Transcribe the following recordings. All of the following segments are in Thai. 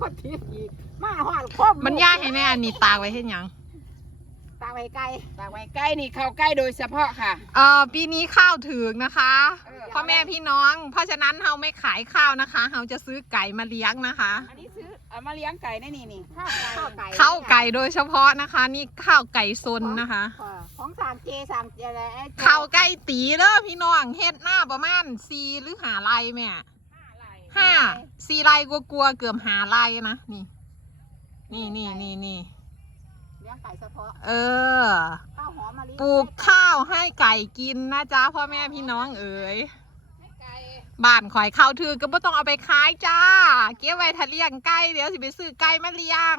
พอทีอีกมาหอดคมมันย่ายให้แน่อันนี้ตากไว้เฮ็ดหยัง ตาไว้ไกลตากไว้ใกล้นี่เข้าใกล้โดยเฉพาะค่ะ เอ่อปีนี้ข้าวถึงนะคะเออ พ่อแม่พี่น้อง เพราะฉะนั้นเราไม่ขายข้าวนะคะเราจะซื้อไก่มาเลี้ยงนะคะ อันนี้ซื้อเอามาเลี้ยงไก่ได้นี่นี่ข้าวไก่ข้าวไก่ข้าวไก่โดยเฉพาะนะคะ นี่ข้าวไก่ซนนะคะของสามเจสามเจอะไรไอ้โจข้าวไก่ตีเด้อพี่น้องเฮ็ดหน้าประมาณซีหรือหาไรแม่ ห้าซีไรกลัวๆเกือบหาไรนะนี่ นี่นี่นี่นี่เลี้ยงไก่เฉพาะเออ ข้าวหอมมะลิปลูกข้าวให้ไก่กินนะจ๊ะพ่อแม่พี่น้องเอ๋ยไก่บ้านข่อยข้าวถือก็ไม่ต้องเอาไปขายจ้า เก็บไว้ถ้าเลี้ยงไก่เดี๋ยวสิไปซื้อไก่มาเลี้ยง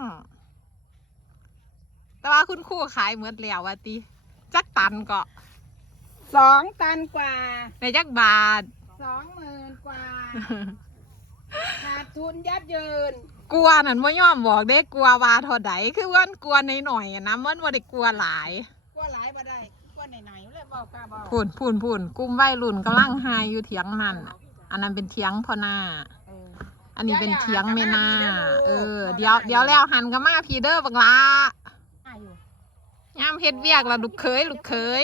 แต่ว่าคุณครูขายเหมือนแล้ววะติจักตันก็สองตันกว่าในจักบาท สองหมื่นกว่า ขาดทุนยับเยินกลัวนั่นไม่ยอมบอกได้กลัวว่าเท่าใดคือว่านกลัวในหน่อยๆอะนะมันว่าได้กลัวหลายกลัวหลายบ่ได้กลัวไหนๆเลยบอกกล้าบอกพูนพูนพูนกลุ่มวัยรุ่นกำลังหายอยู่เถียงนั่นน่ะอันนั้นเป็นเถียงพ่อหน้า เออ อันนี้เป็นเถียงเมนาเดี๋เอยวอเดี๋เดี๋ยยววเดี๋ยวแล้วหันก็มาพีเดอร์บังลาอะอยู่ย่ามเฮ็ดเวียกแล้วลูกเคยลูกเคย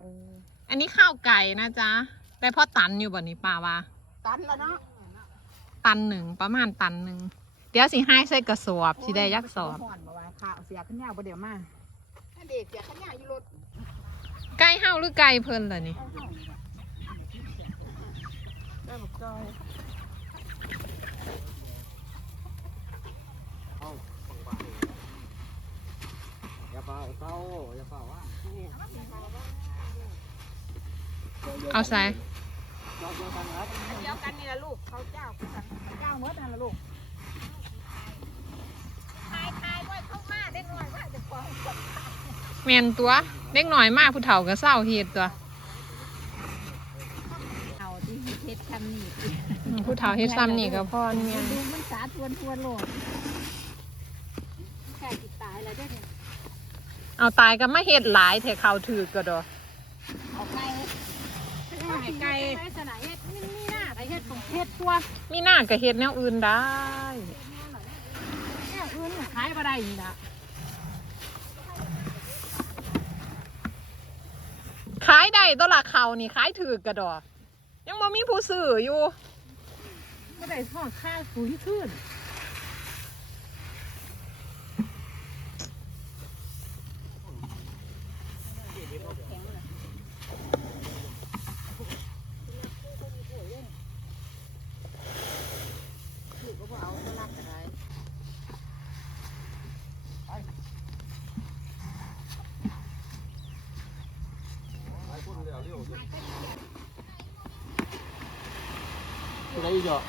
เอออันนี้ข้าวไก่นะจ๊ะได้พ่อตันอยู่บ่นี้ป่าว่าตันแล้วเนาะ ตันหนึ่งประมาณตันหนึ่งเดี๋ยวสิให้ใส่กระสอบสิได้ยักสอบห่อนบ่ว่าข้าวเสียขึ้นยาวบ่เดี๋ยวมาถ้าเด็กเสียขึ้นยาวอยู่รถไก่เฮาหรือไก่เพิ่นล่ะนี่ได้บอกจอยอย่าเป่าเต้าอย่าเป่าว่าเอาใส่ เราเดียวกันครับเดียวกันนี่ละลูกเขาเจ้าคือกันเจ้าเมื่อนั่นละลูกทายทายด้วยเข้ามาได้หน่อยว่าจะฟ้องคนแมนตัวเด็กหน่อยมากผู้เฒ่าก็เศร้าเฮ็ดตัวเอาที่เฮ็ดคำนี้อืมผู้เฒ่าเฮ็ดซ้ำนี่ก็พอเมียนดูมันสาทวนทวนโลดแค่ติดตายแล้วได้เนี่ยเอาตายก็ไมาเฮ็ดหลายแท้เขาถือก็ดอก ไก่ไก่สนายเฮ็ดนี่นี่น่าไก่เฮ็ดของเฮ็ดตัวมีหน้าก็เฮ็ดแนวอื่นได้แค่อื่นขายบ่ได้นี่ละขายได้ตัวละเขานี่ขายถือกระดอกยังบ่มีผู้ซื้ออยู่บ่ได้ทอดข้าวปุ๋ยขึ้น ไหนอีกอะ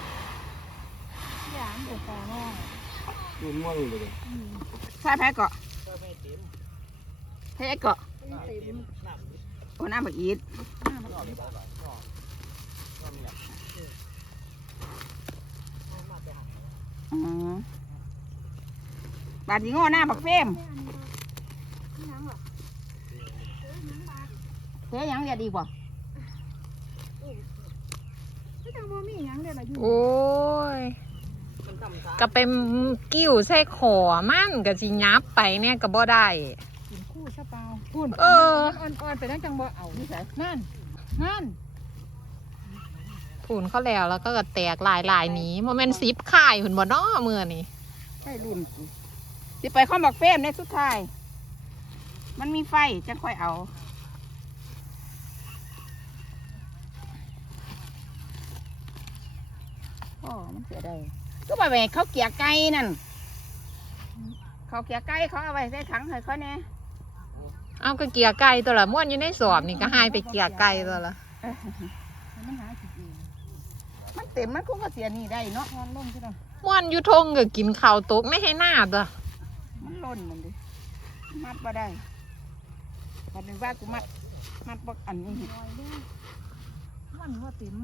อย่างเด็กแต่น้องดูม่วงอยู่เลยใช่แพ้เกาะแพ้เกาะโอ้น้ำบักอีดอืมบาดยิงโง่หน้าบักเฟมเทยังเรียดีกว่าก็ จังบ่มีหยังเด้อล่ะอยู่โอ้ยก็เป็นกิ้วใส่ขอมันก็สิยับไปเนี่ยก็บ่ได้ กินคู่ซะเปล่าพูนเออมันอ่อนๆไปนั่นจังบ่เอานี่ไสนั่นนั่นผูนเขาแล้วแล้วก็แตกลายลายๆหนี้โมเมนต์ซิปข่ายหุ่นบ่น้อมือนี่ใช่รุ่นกูสิไปข้อมบักเฟมในสุดท้าย มันมีไฟจะค่อยเอา พ่อมันเสียได้ก็ไปแหวกเขาเกลียไก่นั่น เขาเกลียไก่เขาเอาไว้ใส่ถังให้เขาแน่เอาก็เกียร์ไก่ตัวละม้วนอยู่ในสอบนี่ก็หายไปเกียร์ไก่ตัวละมันหากินเองมันเต็มมันคงก็เสียนี่ได้เนาะนอนลงใช่ไหมม้วนอยู่ทงก็กินข้าวตกไม่ให้หน้าตัวมันล่นมันดิมัดมาได้วันหนึ่งว่ากูมัดมัดบักอันนี้ลอยเด้อมันว่าเต็ม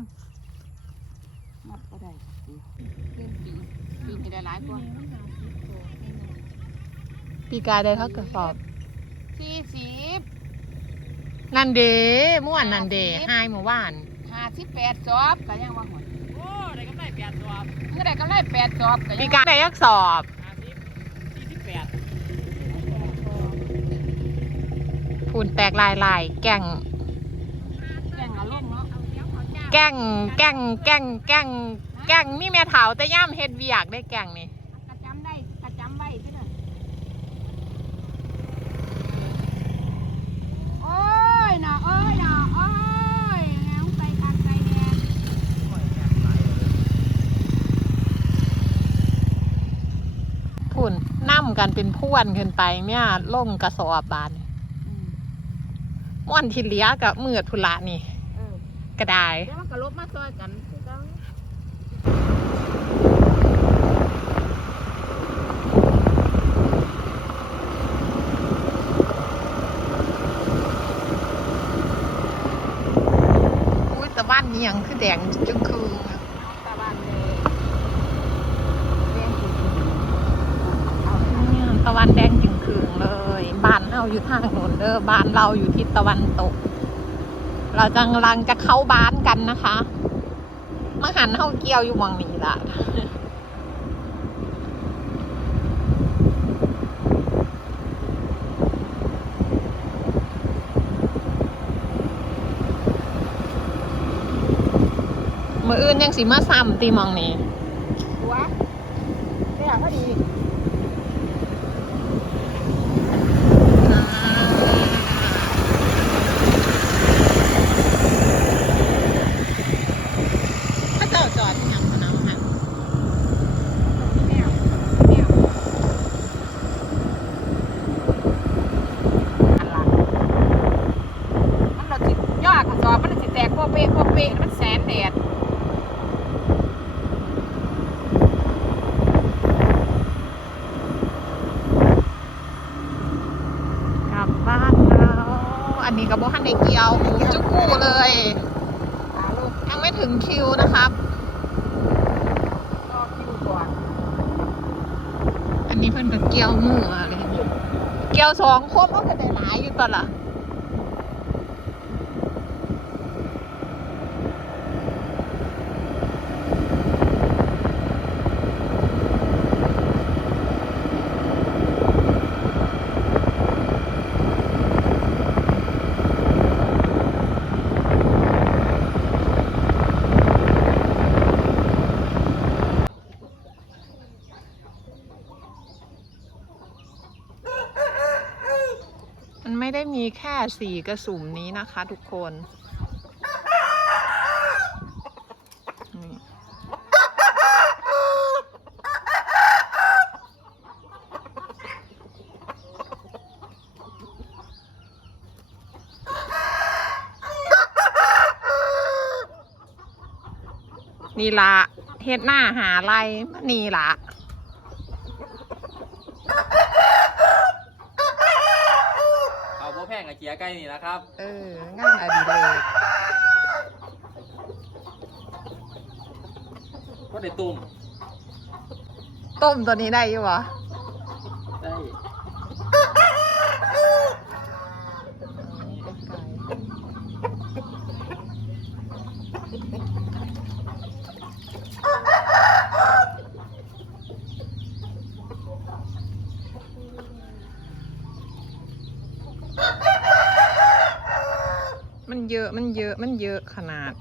มัดมาได้เล่นปีปีนี้ได้หลายกว่ามันหาสิบตัวเองน่ะปีกายได้เท่ากับสอบสี่สิบนั่นเด้ม้วนนั่นเด้หายเมื่อวานห้าสิบแปดจอบก็ยังว่าหมดโอ้ได้กำเมื่อใดก็ไล่แปดจอบก็มียังการได้ยักสอบพูนแตกลายลายแก่ง แก่งอารมณ์เนาะ แก่งแก่งแก่งแก่งแก่งมีแม่เถาแต่ย่ามเฮ็ดเวียกได้แก่งนี่กระจำได้กระจำไว้พี่เด้อโอ้ยน่ะโอ้ยน่ะโอ้ยแหงไปกลางใจแดงพูนนั่มกันเป็นพ่วนขึ้นไปเนี่ยล่งกระสอบบานอืมม่วนที่เหลี้ยกับมือทุละนี่ เออกระดายเดี๋ย วมันก็ลบมาซอยกันคือเก่าอุ้ยแต่บ้านนี้ยังคือแดงจึงคือตาบ้านเลยเรียนจริงเนี่ยตะวันแดงจึงคืงเลยบ้านเราอยู่ทางโน้นเด้อบ้านเราอยู่ทิศตะวันตก เรากำลังจะเข้าบ้านกันนะคะ มาหันเข้าเกี่ยวอยู่วังนี้ละมืออื่นยังสิมาซ้ำตีมองนี้ตัวเนี่ยพอดี ถ้าเจ้าจอดอย่างพนังค่ะ แนวแนวอันละมันเราจิยอดกระสอบมันสิแตกโปะ เปะโปะเปะมันแสนแดดกลับบ้านแล้ว อันนี้กับโบฮันในเกียวหมูจุกูเลยตาลูกยังไม่ถึงคิวนะครับรอคิวก่อนอันนี้เพิ่นกับเกียวหมูอะไรเนี่ยเกียวสองคนก็จะได้หลายอยู่ตอนละมันไม่ได้มีแค่ สีกระสุมนี้นะคะทุกคนนี่นี่ละเฮ็ดหน้าหาไรนี่ละ เอาพว กแพงกับเกียร์ใกล้นี่นะครับ เอองานอดิเรกก็ได้ตุ่มต้มตัวนี้ได้อยู่วะ ได้ มัน เยอะมันเยอะมันเยอะขนาด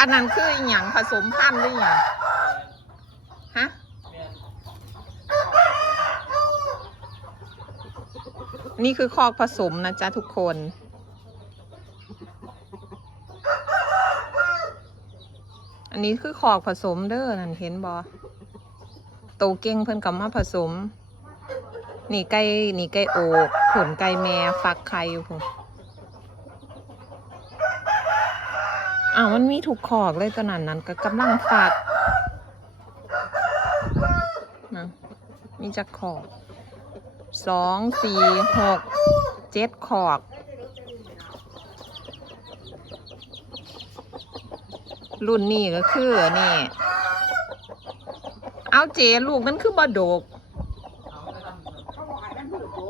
อันนั้นคืออหย่างผสมพันธุ์หรืออหย่างฮะนนี่คือคอกผสมนะจ๊ะทุกคนอันนี้คือคอกผสมเด้อนั่นเห็นบอโตเก่งเพิ่นกับมาผสม นี่ไก่นี่ไก่โอก ผลไก่แม่ฟักไข่อยู่พุ่นอ้าวมันมีถูกคอกเลยตอนนั้นนั้นก็กำลังฟักนะมีจักคอกสองสี่หกเจ็ดขอกรุ่นนี้ก็คือนี่ เอาเจลูกมันคือบโดก โอ้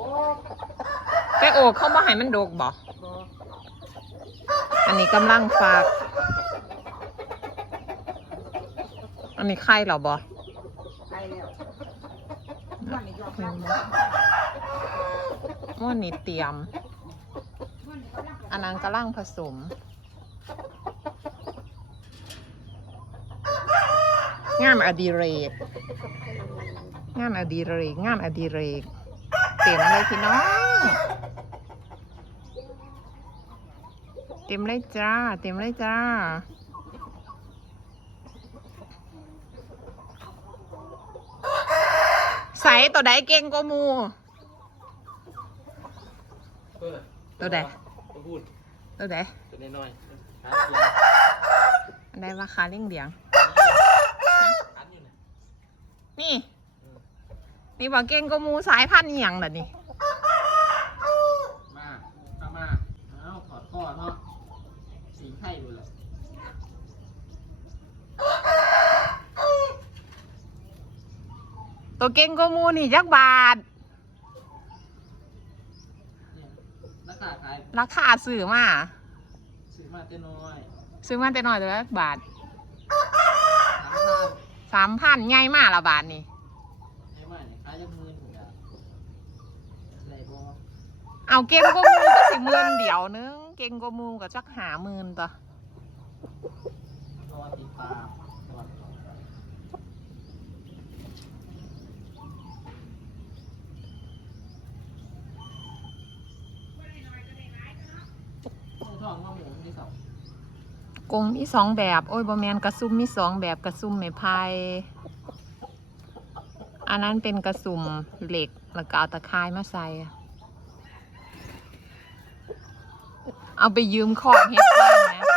แต่โอกเขาบ่ให้มันโดกบ่บ่อัอันนี้กำลังฝาก อันนี้ไข่เหรอบอไปแล้วม่วนนี่ยอมเห็รันบบ่ม่วนนี่เตรียมอันนั้นกำลังผสม งานอดิเรกงานอดิเรกงานอดิเรก เต็มเลยพี่น้อง เต็มเลยจ้า เต็มเลยจ้า ใส่ตัวใดเก่งกว่ามู ตัวใดตัวพูดตัวใดตัวน้อยๆหากินอันใดว่าคาเล่งเดียงนอยู่ นี่ยนี่นี่บอกเก่งกว่าหมูสายพันธุ์อหย่างล่ะนี่ มาเอามา เอาถอดข้อเนาะสีไข่อยู่เลยตัวเก่งกว่าหมูนี่จักบาท เนี่ยราคาขายราคาซื้อมาซื้อมาเต้น้อยซื้อมาแต่น้อยตัวละบาทสามพันสามพันใหญ่มากละบาทนี่ ใช่ไหมเนี่ยขายจะหมื่นหมดอะอะไรบ่ เอาเก่งกว่าหมูก็สิหมื่นเดียวนึงเก่งกว่าหมูก็จักหาหมื่นตัวรอติดตามรองมีสองกงมีสองแบบ โอ้ยบอแมนกระซุ่มมีสองแบบกระซุ่มไม้พายอันนั้นเป็นกระสุ่มเหล็กแล้วก็เอาตะไคร้มาใส่ เอาไปยืมขอบเฮ็ดบ้างนะ